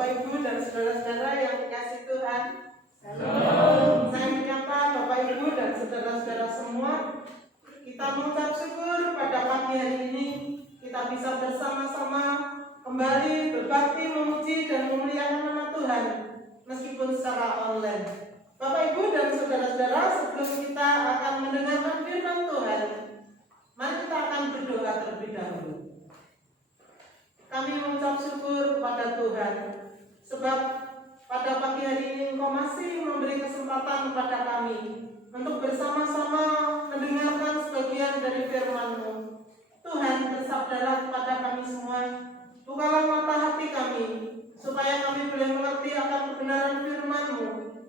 Bapak Ibu dan saudara-saudara yang dikasihi Tuhan. Shalom. Saya menyapa Bapak Ibu dan saudara-saudara semua. Kita mengucap syukur pada pagi hari ini kita bisa bersama-sama kembali berbakti, memuji dan memuliakan nama Tuhan meskipun secara online. Bapak Ibu dan saudara-saudara, sebelum kita akan mendengarkan firman Tuhan, mari kita akan berdoa terlebih dahulu. Kami mengucap syukur kepada Tuhan sebab pada pagi hari ini Engkau masih memberi kesempatan kepada kami untuk bersama-sama mendengarkan sebagian dari firman-Mu. Tuhan, bersabdalah kepada kami semua, bukalah mata hati kami supaya kami boleh mengerti akan kebenaran firman-Mu,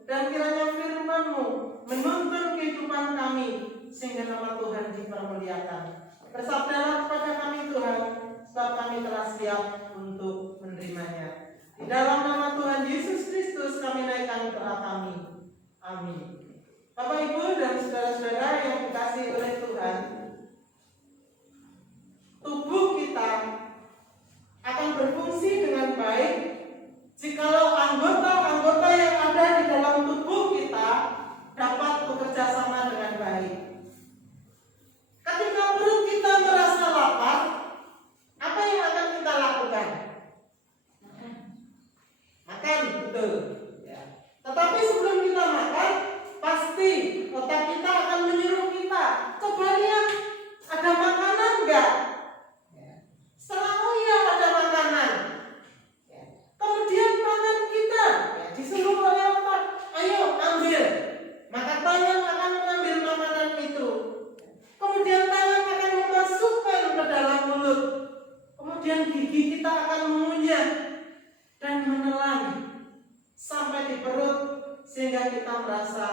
dan kiranya firman-Mu menuntun kehidupan kami sehingga nama Tuhan dipermuliakan. Bersabdalah kepada kami Tuhan, sebab kami telah siap untuk menerimanya. Di dalam nama Tuhan Yesus Kristus kami naikkan doa kami. Amin. Bapak Ibu dan saudara-saudara yang dikasihi oleh Tuhan, tubuh kita akan berfungsi dengan baik jikalau anggota-anggota yang ada di dalam tubuh kita dapat bekerja sama dengan baik. Ketika perut kita merasa lapar, apa yang akan kita lakukan? Makan, betul. Tetapi sebelum kita makan, pasti otak kita akan menyuruh kita, coba lihat, ada makanan enggak? Setelah iya ada makanan, kemudian tangan kita disuruh oleh otak, ayo ambil. Maka tangan akan mengambil makanan itu. Kemudian tangan akan memasukkan ke dalam mulut. Kemudian gigi kita akan mengunyah dan menelan sampai di perut sehingga kita merasa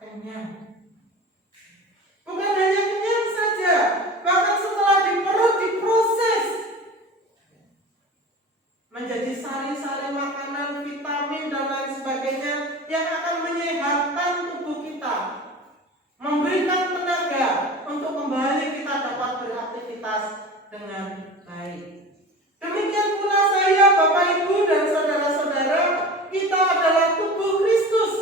kenyang. Bukan hanya kenyang saja, bahkan setelah di perut diproses menjadi sari-sari makanan, vitamin dan lain sebagainya yang akan menyehatkan tubuh kita, memberikan tenaga untuk kembali kita dapat beraktivitas dengan baik. Demikian pula saya, Bapak Ibu dan saudara-saudara, kita adalah tubuh Kristus,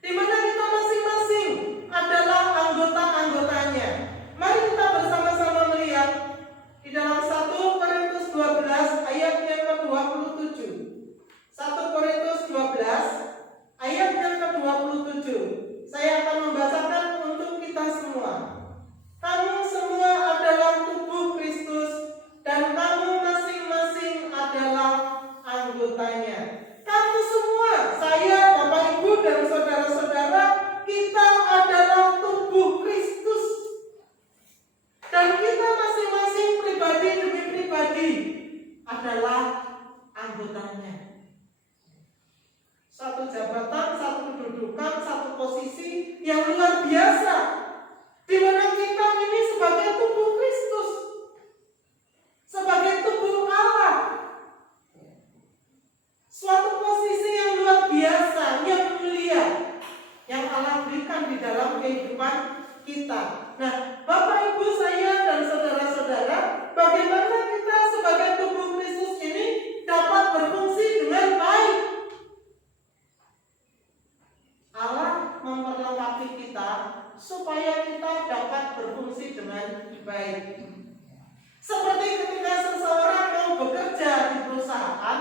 di mana kita masing-masing adalah anggota-anggotanya. Mari kita bersama-sama melihat di dalam 1 Korintus 12 ayat yang ke-27. 1 Korintus 12 ayat yang ke-27. Saya akan membacakan untuk kita semua. Kamu semua adalah tubuh Kristus dan kamu masing-masing adalah anggotanya. Kamu semua, saya, Bapak Ibu dan saudara-saudara, kita adalah tubuh Kristus. Dan kita masing-masing pribadi demi pribadi adalah anggotanya. Satu jabatan, satu kedudukan, satu posisi yang luar biasa, di mana kita ini sebagai tubuh Kristus, sebagai tubuh Allah, suatu posisi yang luar biasa, yang mulia, yang Allah berikan di dalam kehidupan kita. Nah, Bapak Ibu saya dan saudara-saudara, bagaimana kita sebagai tubuh Kristus ini dapat berfungsi dengan baik? Allah memperlengkapi kita supaya kita dapat berfungsi dengan baik. Seperti ketika seseorang mau bekerja di perusahaan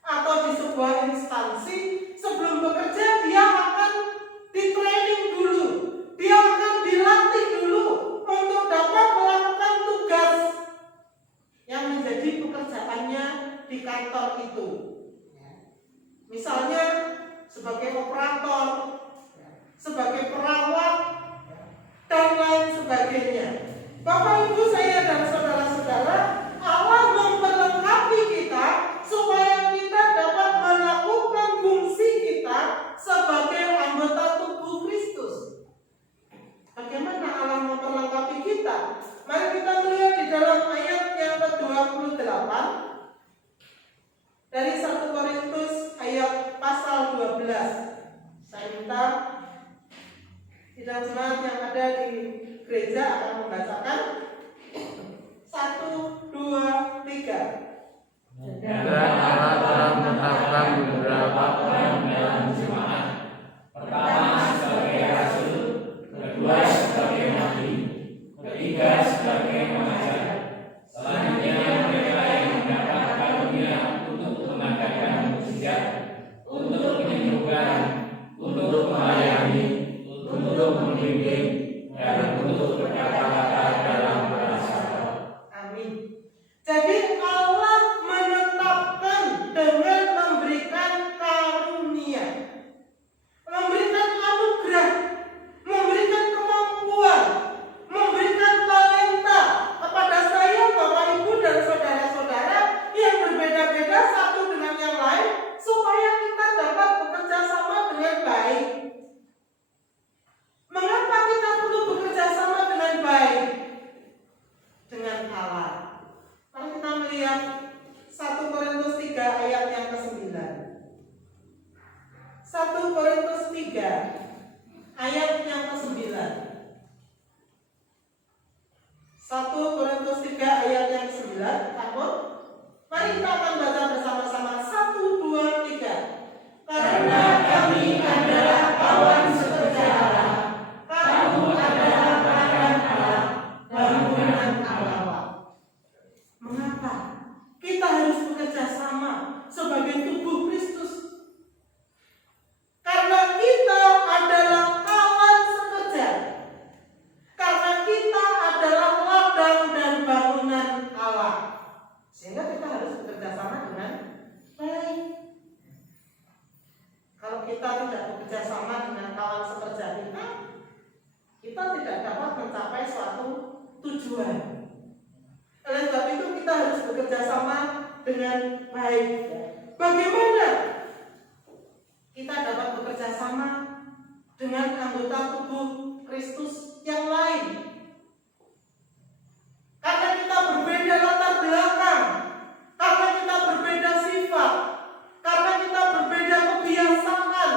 atau di sebuah instansi, sebelum bekerja dia akan di-training dulu, dia akan dilatih dulu untuk dapat melakukan tugas yang menjadi pekerjaannya di kantor itu. Misalnya sebagai operator, sebagai perawat, dan lain sebagainya. Bapak Ibu saya dan saudara-saudara, Allah memperlengkapi kita supaya kita dapat melakukan fungsi kita sebagai anggota tubuh Kristus. Bagaimana Allah memperlengkapi kita? Mari kita melihat di dalam ayat yang ke-28 dari 1 Korintus ayat pasal 12. Saya minta sidang jemaat yang ada di gereja akan membacakan 1, 2, 3. Dan Allah 1 Korintus 3 ayat yang ke-9. 1 Korintus 3 ayat yang ke-9. Takut? Mari kita akan baca bersama-sama. 1, 2, 3. Karena kami adalah kawan sekerja, kamu adalah badan Allah, bangunan Allah. Mengapa kita harus bekerja sama sebagai tubuh Kristus? Karena kita adalah kawan sekerja. Karena kita adalah ladang dan bangunan Allah. Sehingga kita harus bekerja sama dengan baik. Kalau kita tidak bekerja sama dengan kawan sekerja kita tidak dapat mencapai suatu tujuan. Oleh sebab itu kita harus bekerja sama dengan baik. Bagaimana kita dapat bekerja sama dengan anggota tubuh Kristus yang lain? Karena kita berbeda latar belakang, karena kita berbeda sifat, karena kita berbeda kebiasaan,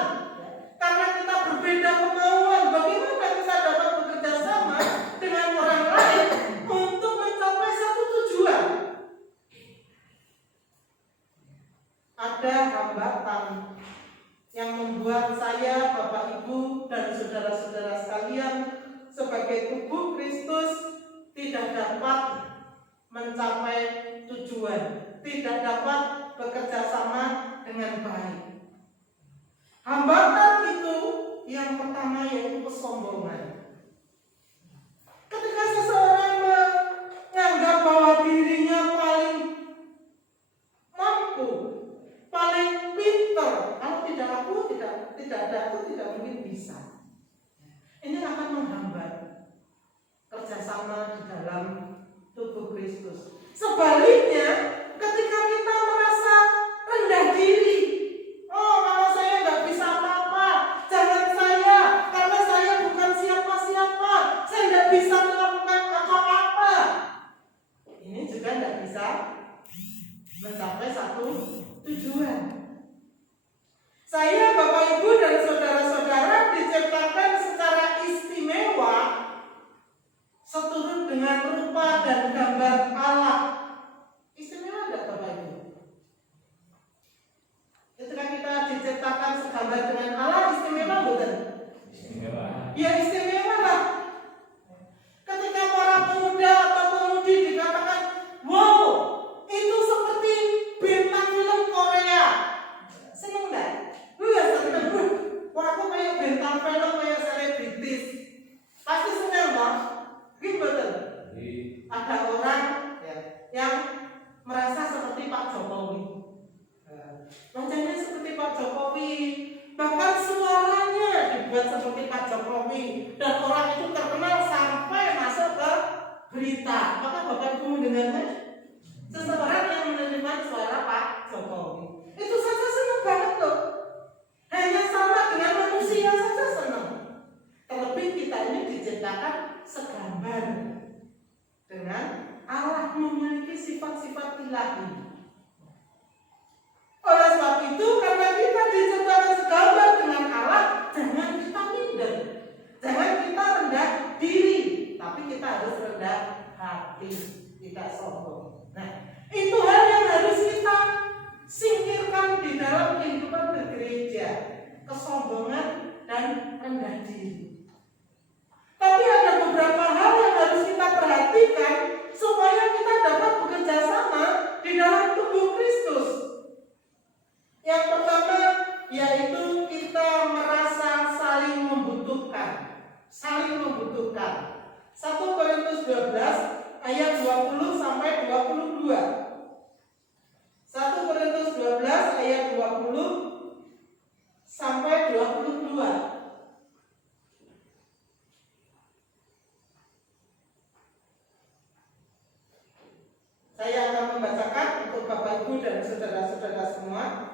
karena kita berbeda kemauan. Bagaimana kita dapat bekerja sama dengan orang lain untuk mencapai satu tujuan? Ada hambatan yang membuat saya, Bapak Ibu, dan saudara-saudara sekalian sebagai tubuh Kristus tidak dapat mencapai tujuan, tidak dapat bekerja sama dengan baik. Hambatan itu yang pertama yaitu kesombongan. Ketika seseorang menganggap bahwa dirinya paling mampu, paling pintar, kalau tidak aku, tidak ada aku, tidak mungkin bisa. Ini akan menghambat kerjasama di dalam tubuh Kristus. Sebaliknya, ketika kita merasa rendah diri, oh kalau saya nggak bisa apa-apa, jangan saya, karena saya bukan siapa-siapa, saya nggak bisa melakukan apa-apa. Ini juga nggak bisa mencapai satu tujuan. Saya, Bapak Ibu dan saudara-saudara diciptakan secara istimewa seturut dengan rupa dan gambar Allah. Istimewa enggak Bapak Ibu? Ketika kita diciptakan segambar dengan Allah, istimewa bukan? Istimewa. Ya istimewa lah. Ketika para pemuda atau pemudi dikatakan, wow, itu seperti bintang film Korea. Seneng enggak? Ya seneng. Wah, aku kayak bintang film, kayak selebritis. Pasti seneng dong. Betul. Ada orang yang merasa seperti Pak Jokowi, wajahnya seperti Pak Jokowi, bahkan suaranya dibuat seperti Pak Jokowi, dan orang itu terkenal sampai masuk ke berita. Maka Bapak Ibu mendengarnya, seseorang yang menerima suara Pak Jokowi, itu saja senang banget loh. Hanya sama dengan manusia saja senang. Terlebih kita ini diciptakan segambar dengan Allah, memiliki sifat-sifat ilahi. Oleh sebab itu, karena kita diciptakan segambar dengan Allah, jangan kita minder, jangan kita rendah diri, tapi kita harus rendah hati, tidak sombong. Nah, itu hal yang harus kita singkirkan di dalam kehidupan bergereja, kesombongan dan rendah diri. Tapi ada beberapa hal yang harus kita perhatikan supaya kita dapat bekerja sama di dalam tubuh Kristus. Yang pertama yaitu kita merasa saling membutuhkan. Saling membutuhkan. 1 Korintus 12 ayat 20 sampai 22. 1 Korintus 12 ayat 20 sampai 22. Saya akan membacakan untuk Bapak Ibu dan saudara-saudara semua.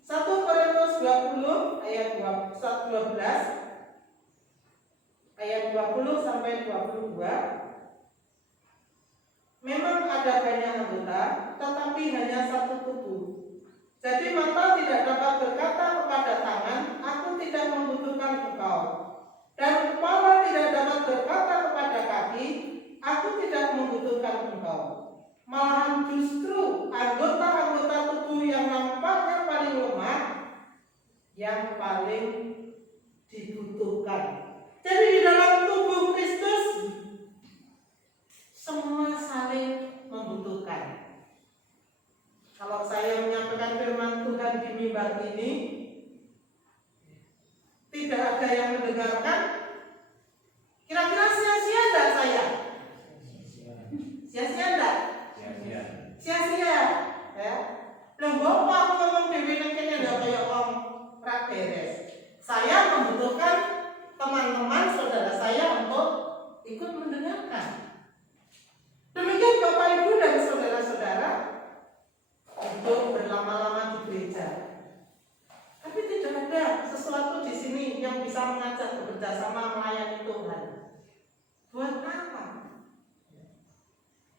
1 Korintus 20 ayat 12 ayat 20 sampai 22. Memang ada banyak anggota, tetapi hanya satu tubuh. Jadi mata tidak dapat berkata kepada tangan, yang paling dibutuhkan. Jadi di dalam tubuh Kristus semua saling membutuhkan. Kalau saya menyampaikan firman Tuhan di mimbar ini, tidak ada yang mendengarkan, kira-kira sia-sia enggak saya? Sia-sia enggak? Sia-sia. Ya. Loh, bapak aku ngomong dewe nang kene ndak kaya wong rak beres. Saya membutuhkan teman-teman saudara saya untuk ikut mendengarkan. Demikian Bapak Ibu dan saudara-saudara untuk berlama-lama di gereja. Tapi tidak ada sesuatu di sini yang bisa mengajak bekerja sama melayani Tuhan. Buat apa?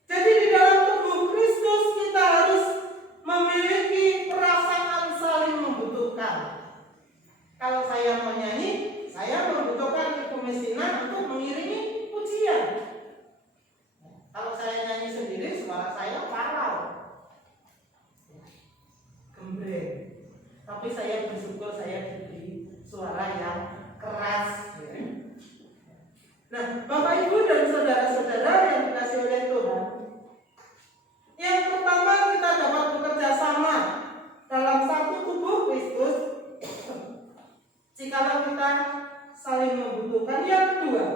Jadi di dalam tubuh Kristus kita harus memiliki perasaan saling membutuhkan. Kalau saya mau nyanyi, saya membutuhkan Ibu Mesina untuk mengiringi pujian. Kalau saya nyanyi sendiri, suara saya parau, gembreng. Tapi saya bersyukur saya diberi suara yang keras. Nah, Bapak Ibu dan saudara-saudara yang dikasihi oleh Tuhan, yang pertama kita dapat bekerja sama dalam satu tubuh Kristus jikalau kita saling membutuhkan. Yang kedua,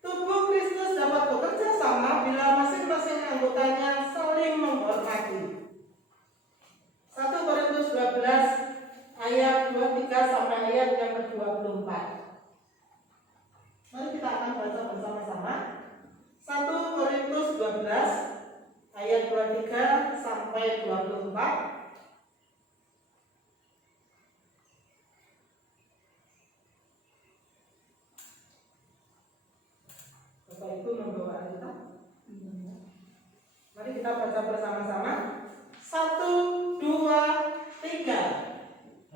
tubuh Kristus dapat bekerja sama bila masing-masing anggotanya saling menghormati. 1 Korintus 12 ayat 23 sampai ayat yang ke-24. Mari kita akan baca bersama-sama. 1 Korintus 12 ayat 23 sampai 24. Bapak Ibu membawa Alkitab? Mari kita baca bersama-sama. 1, 2, 3.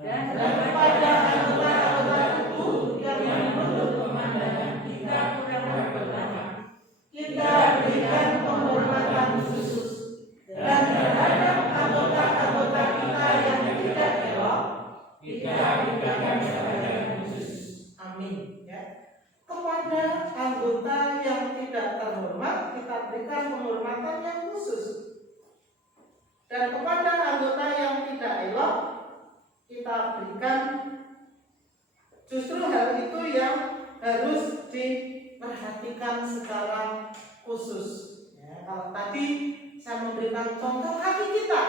Dan daripada anggota-anggota tubuh yang menurut pemandangan kita kurang berbanyak, kita berikan penghormatan khusus. Dan terhadap anggota-anggota kita yang tidak elok, kita berikan perhatian khusus. Amin. Ya. Kepada anggota yang tidak terhormat, kita berikan penghormatan yang khusus. Dan kepada anggota yang tidak elok, kita berikan justru hal itu yang harus diperhatikan secara khusus. Ya, kalau tadi saya memberikan contoh hati kita.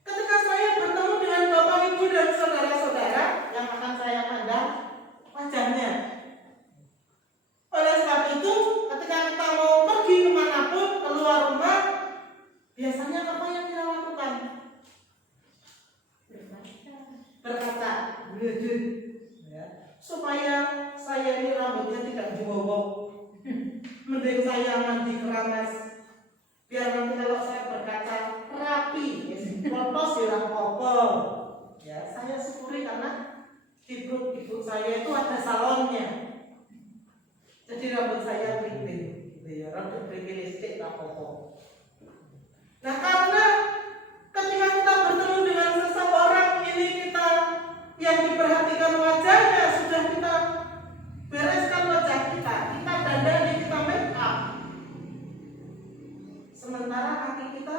Ketika saya bertemu dengan Bapak Ibu dan saudara-saudara yang akan saya pandang wajahnya. Oleh sebab itu, ketika kita mau pergi kemanapun, keluar rumah, biasanya apa yang kita lakukan? Berkaca, ya. Supaya saya ini rambutnya tidak jowok, mending saya mandi keramas, biar nanti kalau saya berkaca rapi, foto silang kopo. Ya, saya syukuri karena di grup ibu saya itu ada salonnya. Jadi rambut saya keriting, gitu ya, rambut keriting listrik apa-apa. Nah, karena ketika kita bertemu dengan seseorang ini kita yang diperhatikan wajahnya, sudah kita bereskan wajah kita dandani, kita make up. Sementara kaki kita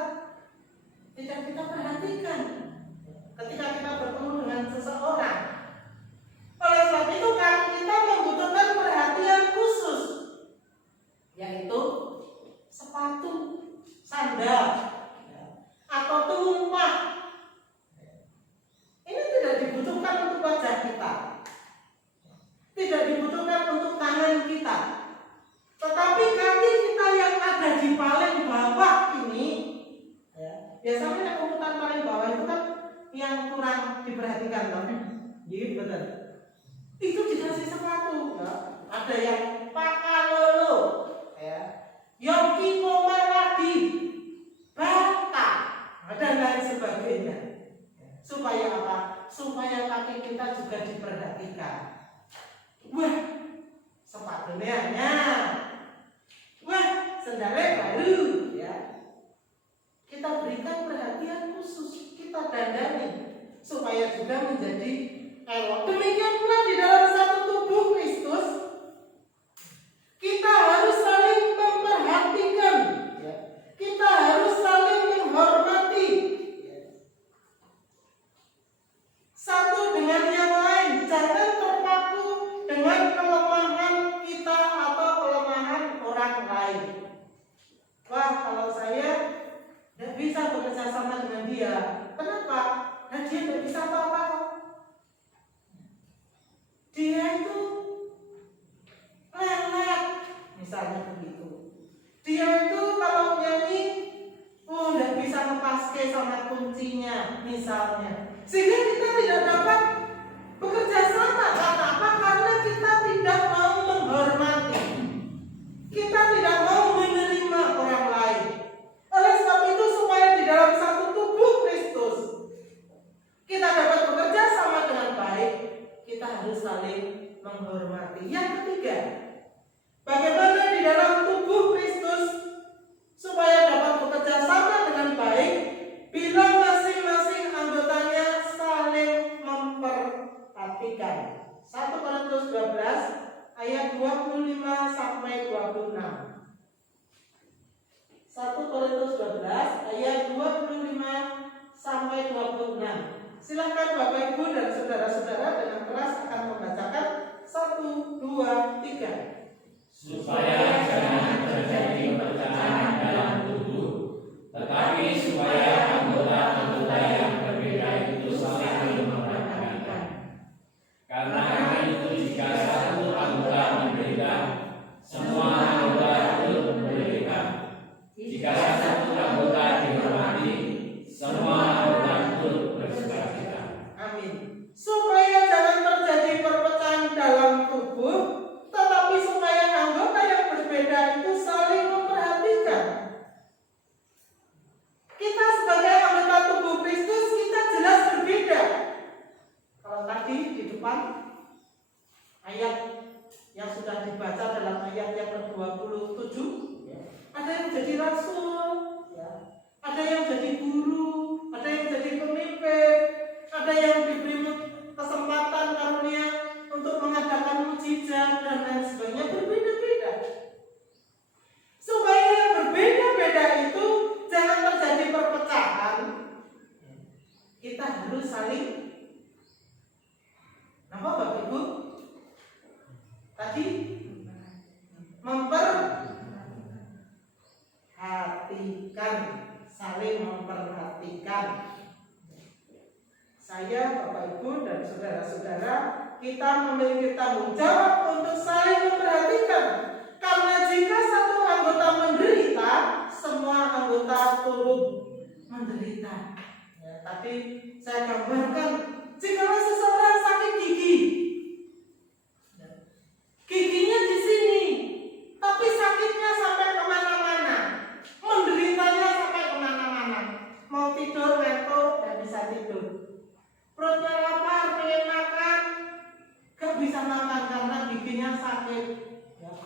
tidak kita perhatikan ketika kita bertemu dengan seseorang. Oleh sebab itu kaki kita membutuhkan perhatian khusus, yaitu sepatu, sandal, atau tumpah. Ini tidak dibutuhkan untuk wajah kita, tidak dibutuhkan untuk tangan kita, tetapi kaki kita yang ada di paling bawah ini, ya, biasanya yang urutan paling bawah itu kan yang kurang diperhatikan, kan? Iya betul. Itu dikasih sepatu, ya. Ada yang pakalolo, ya, yoki komarwadi, bata, dan lain sebagainya. Supaya apa? Supaya kaki kita juga diperhatikan. Wah, sepatunya anyar. Wah, sendalnya baru, ya. Kita berikan perhatian khusus. kita dandani supaya juga menjadi elok. Demikian pula di dalam satu tubuh Kristus, kita harus saling memperhatikan, kita harus saling menghormati satu dengan yang lain. Jangan terpaku dengan kelemahan kita atau kelemahan orang lain. Wah, kalau saya tidak bisa bekerja sama dengan dia. Kenapa? Nah, dia tidak bisa apa-apa. Dia itu lelet, misalnya begitu. Dia itu kalau nyanyi, tidak bisa ngepaske sama kuncinya, misalnya. Sehingga kita tidak dapat bekerja sama. Kenapa? Karena kita tidak mau menghormati. Kita tidak mau menerima orang lain. Oleh sebab itu, supaya di dalam satu tubuh Kristus kita dapat bekerja sama dengan baik, kita harus saling menghormati. Yang ketiga, bagaimana di dalam tubuh Kristus supaya dapat bekerja sama dengan baik bila masing-masing anggotanya saling memperhatikan. 1 Korintus 12 ayat 25 sampai 26. 1 Korintus 12 ayat 25 sampai 26. Silakan Bapak Ibu dan saudara-saudara dengan keras akan membacakan 1, 2, 3. Supaya jangan terjadi perpecahan dalam tubuh, tetapi supaya anggota-anggota yang berbeda itu saling memperhatikan. Karena itu jika satu anggota menderita, semua anggota ikut menderita. Jika satu anggota dihormati, semua anggota ikut bersukacita. Amin. Supaya jangan terjadi perpecahan dalam tubuh, tetapi supaya anggota yang berbeda itu saling memperhatikan. Kita sebagai anggota tubuh Kristus, kita jelas berbeda. Kalau tadi di depan ayat yang sudah dibaca dalam ayat yang ke-27, ada yang jadi rasul, ada yang jadi guru, ada yang jadi pemimpin, ada yang diberi kesempatan karunia untuk mengadakan mujizat dan lain sebagainya. Berbeda-beda. Supaya yang berbeda-beda itu jangan terjadi perpecahan, kita harus saling apa Bapak Ibu? Tadi memperhatikan, saling memperhatikan. Saya, Bapak Ibu dan saudara-saudara, kita memiliki tanggung jawab untuk saling memperhatikan. Karena jika satu anggota menderita, semua anggota turut menderita. Tadi saya gambarkan, jika seseorang sakit gigi, giginya di sini, tapi sakitnya sampai kemana-mana, menderitanya sampai kemana-mana. Mau tidur, ngantuk, nggak bisa tidur. Perutnya lapar, pengen makan, gak bisa makan karena giginya sakit,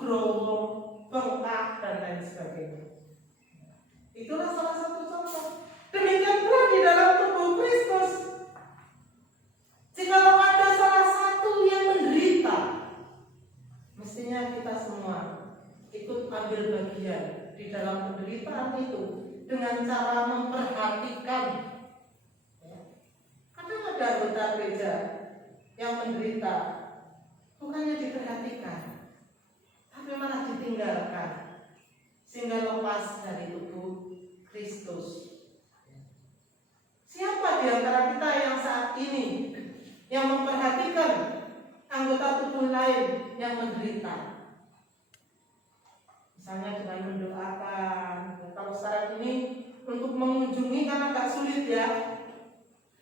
growong, bengkak, dan lain sebagainya. Itulah salah satu contoh. Demikian pula di dalam tubuh Kristus. Jika ada salah satu yang menderita, mestinya kita semua ikut ambil bagian di dalam penderitaan itu dengan cara memperhatikan. Kadang ada anggota gereja yang menderita, bukannya diperhatikan, tapi malah ditinggalkan, sehingga lepas dari tubuh Kristus. Siapa di antara kita yang saat ini yang memperhatikan anggota tubuh lain yang menderita? Misalnya dengan mendoakan. Kalau sekarang ini untuk mengunjungi kan agak sulit ya.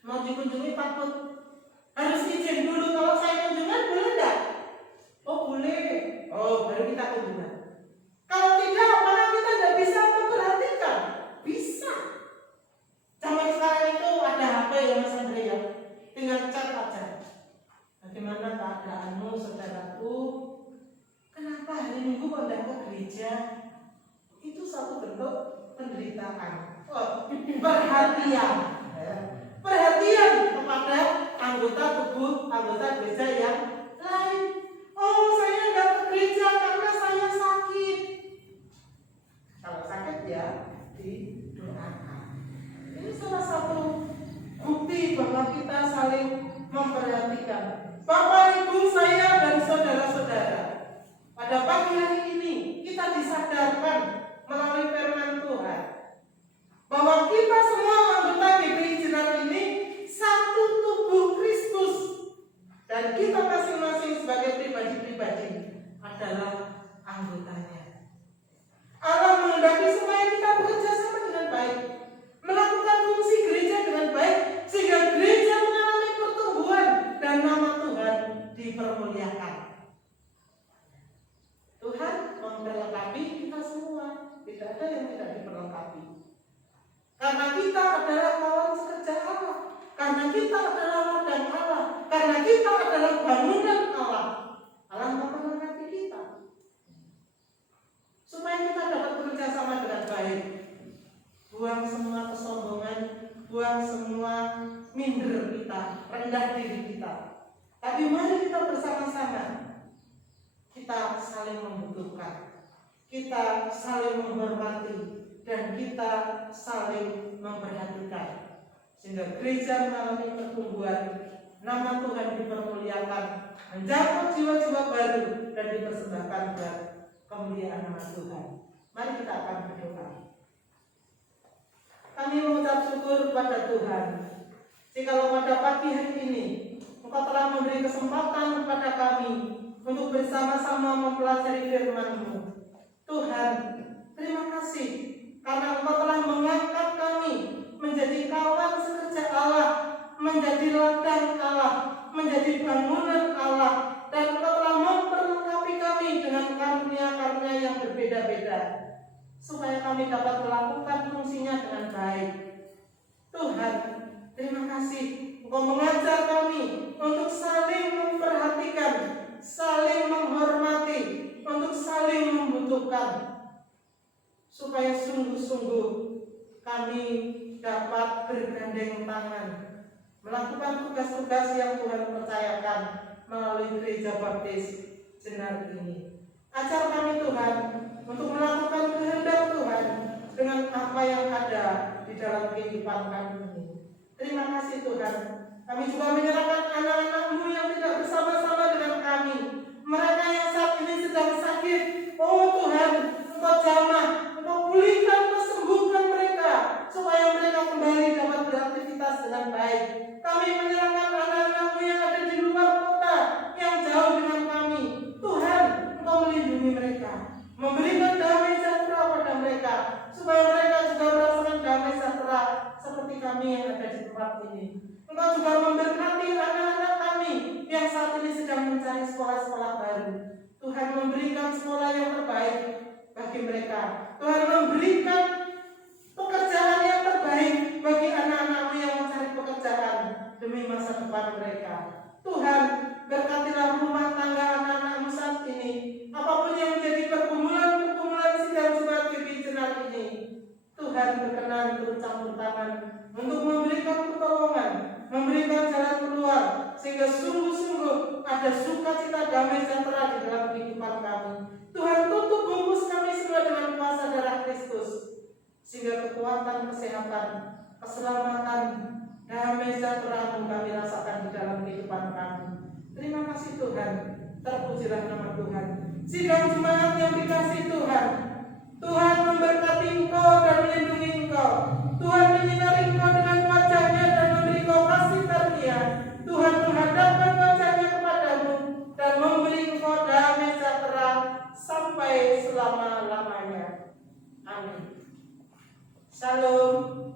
Mau dikunjungi takut harus izin dulu. Kalau saya kunjungan boleh enggak? Oh boleh. Oh baru kita kunjungan. Kalau tidak, apakah kita tidak bisa memperhatikan? Bisa. Zaman sekarang itu ada HP ya Mas Andre ya. Tinggal chat aja. Bagaimana keadaanmu saudaraku? Kenapa hari Minggu kok tidak ke gereja? Itu satu bentuk penderitaan. Oh, perhatian. perhatian kepada anggota tubuh, anggota gereja yang lain. Oh, saya nggak ke gereja karena saya sakit. Kalau sakit ya didoakan. Ini salah satu bukti bahwa kita saling memperhatikan. Bapak, Ibu, saya dan saudara-saudara, pada pagi hari ini kita disadarkan melalui firman Tuhan bahwa kita semua anggota GPI Jenar ini satu tubuh Kristus, dan kita masing-masing sebagai pribadi-pribadi adalah anggotanya. Allah menghendaki supaya kita bekerja sama dengan baik, melakukan fungsi gereja dengan baik, sehingga gereja mengalami pertumbuhan dan nama Tuhan dipermuliakan. Tuhan memperlengkapi kita semua, tidak ada yang tidak diperlengkapi. Karena kita adalah kawan sekerja Allah, karena kita adalah ladang Allah, karena kita adalah bangunan Allah. Allah memperlengkapi kita supaya kita dapat bekerja sama dengan baik. Buang semua kesombongan, buang semua minder kita, rendah diri kita. Tapi mari kita bersama-sama, kita saling membutuhkan, kita saling menghormati, dan kita saling memperhatikan, sehingga gereja mengalami pertumbuhan, nama Tuhan dipermuliakan, menjangkau jiwa-jiwa baru, dan dipersembahkan buat kemuliaan nama Tuhan. Mari kita akan berdoa. Kami mengucap syukur kepada Tuhan, jikalau pada pagi hari ini Engkau telah memberi kesempatan kepada kami untuk bersama-sama mempelajari firman-Mu. Tuhan, terima kasih karena Engkau telah mengangkat kami menjadi kawan sekerja Allah, menjadi ladang Allah, menjadi bangunan Allah, dan Engkau telah memperlengkapi kami dengan karunia-karunia yang berbeda-beda, supaya kami dapat melakukan fungsinya dengan baik. Tuhan, terima kasih Engkau mengajar kami untuk saling memperhatikan, saling menghormati, untuk saling membutuhkan, supaya sungguh-sungguh kami dapat bergandeng tangan melakukan tugas-tugas yang Tuhan percayakan melalui Gereja Baptis Jenar ini. Ajar kami Tuhan untuk melakukan kehendak Tuhan dengan apa yang ada di dalam kehidupan kami ini. Terima kasih Tuhan. Kami juga menyerahkan anak-anak-Mu yang tidak bersama-sama dengan kami, mereka yang saat ini sedang sakit. Oh Tuhan, Engkau jamah, Engkau pulihkan, Engkau sembuhkan mereka, supaya mereka kembali dapat beraktivitas dengan baik. Kami menyerahkan anak-anak-Mu yang ada di luar kota, yang jauh dengan kami. Tuhan, Engkau melindungi mereka, memberikan damai sejahtera pada mereka, supaya mereka juga merasakan damai sejahtera seperti kami yang ada di tempat ini. Engkau juga memberkati anak-anak kami yang saat ini sedang mencari sekolah-sekolah baru. Tuhan, memberikan sekolah yang terbaik bagi mereka. Tuhan, memberikan pekerjaan yang terbaik bagi anak-anak-Mu yang mencari pekerjaan demi masa depan mereka. Tuhan, berkatilah rumah tangga anak-anak-Mu saat ini. Apapun yang menjadi pergumulan-pergumulan sidang Jemaat GPI Jenar ini, Tuhan berkenan turut campur tangan untuk memberikan pertolongan, memberikan jalan keluar, sehingga sungguh-sungguh ada sukacita damai sejahtera di dalam kehidupan kami. Tuhan, tutup bungkus kami semua dengan kuasa darah Kristus, sehingga kekuatan, kesehatan, keselamatan, damai sejahtera-Mu kami rasakan di dalam kehidupan kami. Terima kasih Tuhan, terpujilah nama Tuhan. Sidang jemaat yang dikasihi Tuhan, Tuhan memberkati engkau dan melindungi engkau. Tuhan menyinari engkau dengan wajah-Nya dan memberi engkau kasih karunia. Tuhan menghadapkan wajah-Nya kepadamu dan memberi engkau damai sejahtera sampai selama-lamanya. Amin. Shalom.